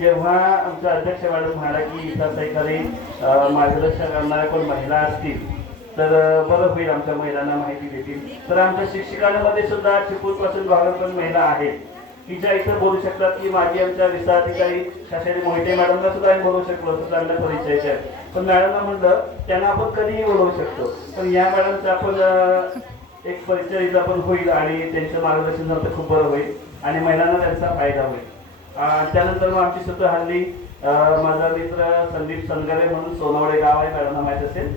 जेव्हा आमचा अध्यक्ष मॅडम म्हणाला की इथं एखादी मार्गदर्शन करणाऱ्या कोण महिला असतील तर बरं होईल, आमच्या महिलांना माहिती देतील. तर आमच्या शिक्षकांमध्ये सुद्धा चिपळूणपासून भागातून महिला आहेत की ज्या इथं बोलू शकतात. की माझी आमच्या विस्ताराधिकारी शासनाने मोहिते मॅडमला सुद्धा आम्ही बोलवू शकलो असं चांगल्या परिचयाचे आहे. पण मॅडमला म्हटलं त्यांना आपण कधीही बोलवू शकतो, पण या मॅडमचा आपण एक परिचय पण होईल आणि त्यांचं मार्गदर्शन झालं तर खूप बरं होईल आणि महिलांना त्यांचा फायदा होईल. त्यानंतर मग आमची सुद्धा हल्ली माझा मित्र संदीप सनगरे म्हणून सोनवडे गाव आहे, मॅडमना माहीत असेल.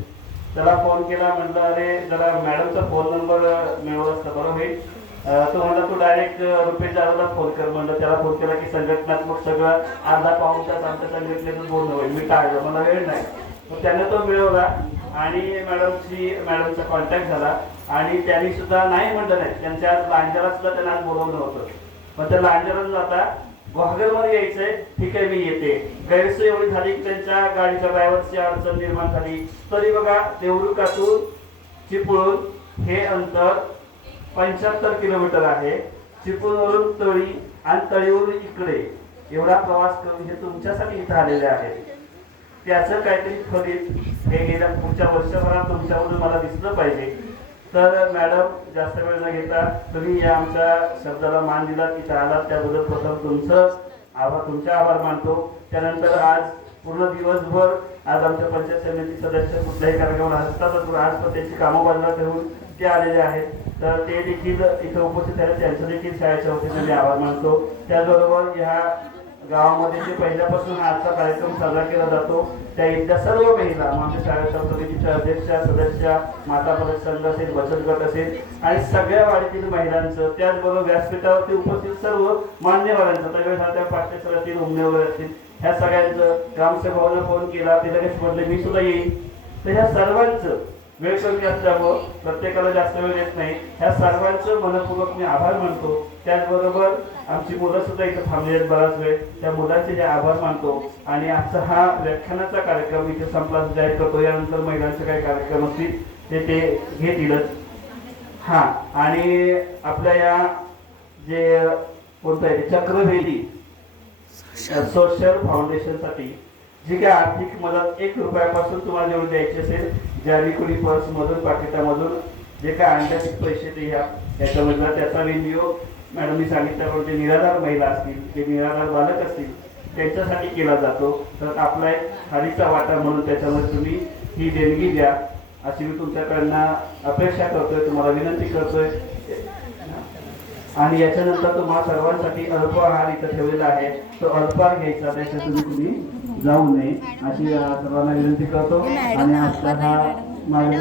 त्याला फोन केला, म्हटलं अरे जरा मॅडमचा फोन नंबर मिळवला असता बरं होईल. तो म्हणला तू डायरेक्ट रुपेश दादाला फोन कर. म्हणलं त्याला फोन केला की संघटनात्मक सगळं अर्धा पाऊण तास आमच्या संघटनेचं बोलणं होईल. मी टाळलं, मला वेळ नाही. मग त्याने तो मिळवला आणि मॅडमचा कॉन्टॅक्ट झाला आणि त्यांनी सुद्धा नाही म्हटलं नाही. त्यांच्या आज लांजाला सुद्धा त्यांना आज बोलवलं होतं. पण त्या लांजाला जाता ग्वागरमध्ये यायचंय, ठीक आहे मी येते. गैरसोय एवढी झाली की त्यांच्या गाडीच्या ड्रायव्हरची अडचण निर्माण झाली. तरी बघा देवरुखातून चिपळूण हे अंतर 75 किलोमीटर आहे. चिपळूणवरून तळी आणि तळीवरून इकडे एवढा प्रवास करून हे तुमच्यासाठी इथं आलेले आहेत. त्याचं काहीतरी फलित हे गेल्या पुढच्या वर्षभरात तुमच्यामधून मला दिसलं पाहिजे. तर मॅडम जास्त वेळ न घेता तुम्ही या आमच्या शब्दाला मान दिला की आलात, त्याबद्दल प्रथम तुमचे आभार मानतो. त्यानंतर आज पूर्ण दिवसभर आज आमच्या पंचायत समिती सदस्य कुठल्याही कार्यक्रमाला असतात, आज पण त्यांची कामं बाजूला ठेवून ते आलेले आहेत. तर ते देखील इथं उपस्थित आहेत, त्यांचं देखील शाळेच्या वतीने मी आभार मानतो. त्याचबरोबर ह्या गावामध्ये जे पहिल्यापासून आजचा कार्यक्रम साजरा केला जातो त्या इथल्या सर्व महिला, आमच्या शाळेच्या समितीच्या अध्यक्षा सदस्य, माता परत संघ असेल, बचत गट असेल आणि सगळ्या वाडीतील महिलांचं, त्याचबरोबर व्यासपीठावरती उपस्थित सर्व मान्यवरांचं, त्या पाठ्यशाळा असतील, उमने वगैरे असतील, ह्या सगळ्यांचं ग्रामसेवकांना फोन केला, ते लगेच म्हटले मी सुद्धा येईल. तर ह्या सर्वांचं वेळ कमी असल्यामुळं प्रत्येकाला जास्त वेळ देत नाही. ह्या सर्वांचं मनपूर्वक मी आभार मानतो. त्याचबरोबर आमची मुलं सुद्धा इथं थांबली आहेत बराच वेळ, त्या मुलांचे जे आभार मानतो. आणि आजचा हा व्याख्यानाचा कार्यक्रम इथे संपला जाहीर करतो. यानंतर महिलांचे काही कार्यक्रम असतील ते घेतीलच. हा, आणि आपल्या या जे कोणतं आहे चक्रवेदी सोशल फाउंडेशनसाठी जी काही आर्थिक मदत 1 रुपयापासून तुम्हाला जेवढी द्यायची असेल, ज्यावेळी कोणी पर्समधून पाकिटामधून जे काय आणण्याचे पैसे ते याच्यामधला त्याचा विनियोग मॅडमनी सांगितल्याप्रमाणे जे निराधार महिला असतील, जे निराधार बालक असतील त्यांच्यासाठी केला जातो. तर आपला एक खालीचा वाटा म्हणून त्याच्यामध्ये तुम्ही ही देणगी द्या अशी मी तुमच्याकडनं अपेक्षा करतोय, तुम्हाला विनंती करतोय. आणि याच्यानंतर तुम्हाला सर्वांसाठी अल्पाहार इथं ठेवलेला आहे, तो अल्पाहार घ्यायचा, त्याच्यातून तुम्ही जाऊ नये अशी सर्वांना विनंती करतो. आणि आजचा हा